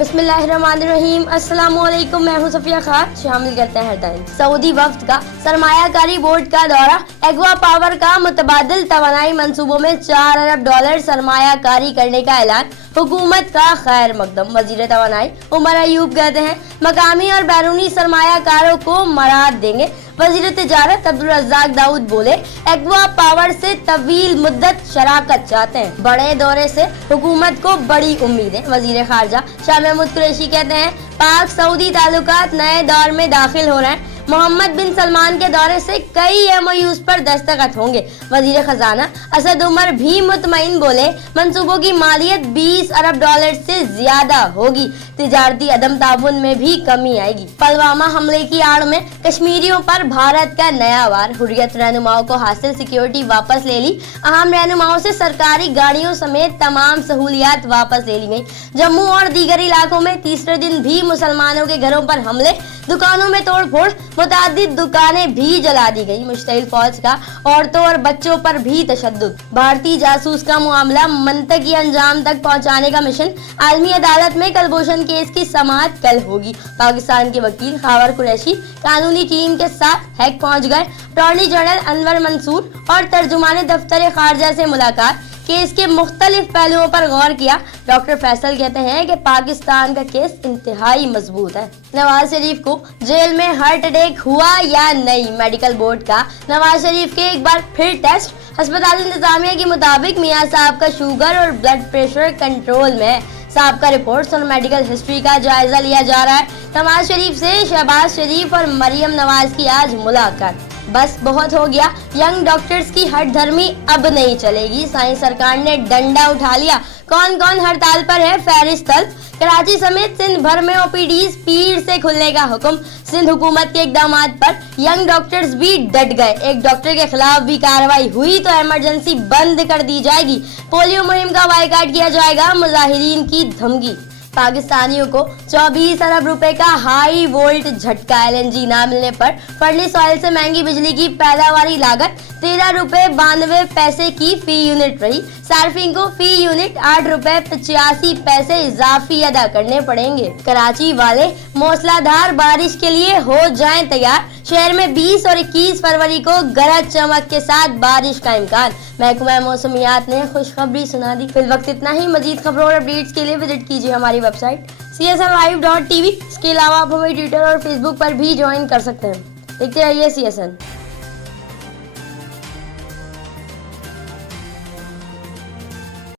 बिस्मिल्लाहिर्रहमानिर्रहीम। अस्सलामुअलैकुम, मैं हूं सफिया खान। शामिल करते हैं हेडलाइन। सऊदी वफ्द का सरमायाकारी बोर्ड का दौरा, एग्वा पावर का मुतबादिल तवानाई मंसूबों में $4 अरब सरमायाकारी करने का ऐलान, हुकूमत का खैर मकदम। वजीर तवानाई उमर अयूब कहते हैं मकामी और बैरूनी सरमायाकारों को मराद देंगे। वजीर तिजारत अब्दुल रज़्ज़ाक दाऊद बोले एग्वा पावर से तवील मुद्दत शराकत चाहते हैं। बड़े दौरे से हुकूमत को बड़ी उम्मीदें। वजीर खारजा शाह महमूद कुरैशी कहते हैं पाक सऊदी ताल्लुकात नए दौर में दाखिल हो रहे हैं। मोहम्मद बिन सलमान के दौरे से कई MOUs पर दस्तखत होंगे। वजीर खजाना असद उमर भी मुतमईन बोले मंसूबों की मालियत $20 अरब से ज्यादा होगी। तिजारती अदम ताउन में भी कमी आएगी। पुलवामा हमले की आड़ में कश्मीरियों पर भारत का नया वार। हुर्रियत रहनुमाओं को हासिल सिक्योरिटी वापस ले ली। अहम रहनुमाओं से सरकारी गाड़ियों समेत तमाम सहूलियात वापस ले ली गई। जम्मू और दीगर इलाकों में तीसरे दिन भी मुसलमानों के घरों पर हमले, दुकानों में तोड़ फोड़, मुतादिद दुकानें भी जला दी गई। मुश्तइल फौज का औरतों और बच्चों पर भी तशद्दुद। भारतीय जासूस का मामला मंतकी अंजाम तक पहुंचाने का मिशन। आलमी अदालत में कलभूषण केस की समाअत कल होगी। पाकिस्तान के वकील खावर कुरैशी कानूनी टीम के साथ हैक पहुंच गए। अटॉर्नी जनरल अनवर मंसूर और तर्जुमाने दफ्तर खारजा से मुलाकात, केस के मुख्तलिफ पहलुओं पर गौर किया। डॉक्टर फैसल कहते हैं कि पाकिस्तान का केस इंतहाई मजबूत है। नवाज शरीफ को जेल में हार्ट अटैक हुआ या नहीं, मेडिकल बोर्ड का नवाज शरीफ के एक बार फिर टेस्ट। अस्पताल इंतजामिया के मुताबिक मियां साहब का शुगर और ब्लड प्रेशर कंट्रोल में है। साहब का रिपोर्ट्स और मेडिकल हिस्ट्री का जायजा लिया जा रहा है। नवाज शरीफ से शहबाज शरीफ और मरियम नवाज की आज मुलाकात। बस बहुत हो गया, यंग डॉक्टर्स की हठधर्मी अब नहीं चलेगी। साइंस सरकार ने डंडा उठा लिया। कौन कौन हड़ताल पर है, फहरिस्त तलब। कराची समेत सिंध भर में OPDs पीर से खुलने का हुक्म। सिंध हुकूमत के इकदाम पर यंग डॉक्टर्स भी डट गए। एक डॉक्टर के खिलाफ भी कार्रवाई हुई तो इमरजेंसी बंद कर दी जाएगी। पोलियो मुहिम का बायकाट किया जाएगा, मुजाहिरीन की धमकी। पाकिस्तानियों को 24 अरब रुपए का हाई वोल्ट झटका। LNG ना मिलने पर फर्नेस ऑयल से महंगी बिजली की पैदावारी लागत $13.92 की फी यूनिट रही। सार्फिन को फी यूनिट $8.85 इजाफी अदा करने पड़ेंगे। कराची वाले मूसलाधार बारिश के लिए हो जाएं तैयार। शहर में 20 और 21 फरवरी को गरज चमक के साथ बारिश का इम्कान। महकमा मौसमियात ने खुशखबरी सुना दी। फिल वक्त इतना ही। मजीद खबरों और अपडेट्स के लिए विजिट कीजिए हमारी वेबसाइट csnlive.tv। इसके अलावा आप हमें ट्विटर और फेसबुक पर भी ज्वाइन कर सकते हैं। देखते रहिए CSN।